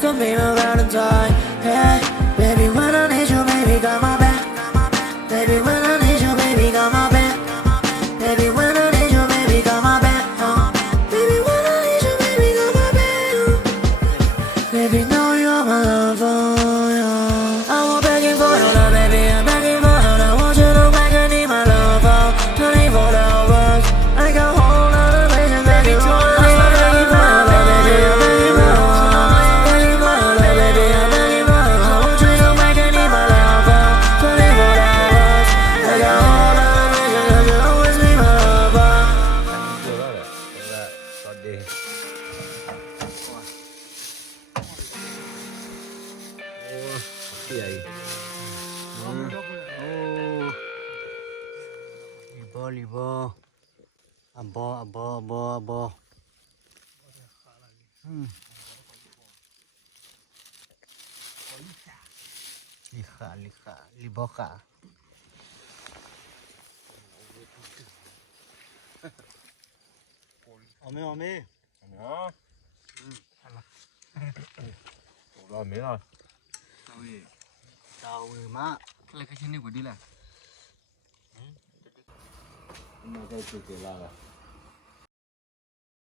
to be my Valentine. Hey, baby, when I need you, baby, got my back. Baby, when I need you, baby, got my back. Baby, when I need you, baby, got my back. Baby, when I need you, baby, got my back. Baby, know you're my lover. Yeah. I'm begging for your love, baby. I'm begging for your love. I want you to look like I need my love. 24 hours. I got a whole lot of reasons, baby. I'm begging for your love, baby. I'm begging for your love. I'm begging for your love, baby. I'm begging for your love. I want you to look like I need my love. 24 hours. I got a whole lot of reasons, cause you always be my lover. Libo. Abo. Likha. Liboka. Ome. Đó. Rồi miếng rồi. Tao má. Cái này cái chân này của đi là. Mà cái chuyện là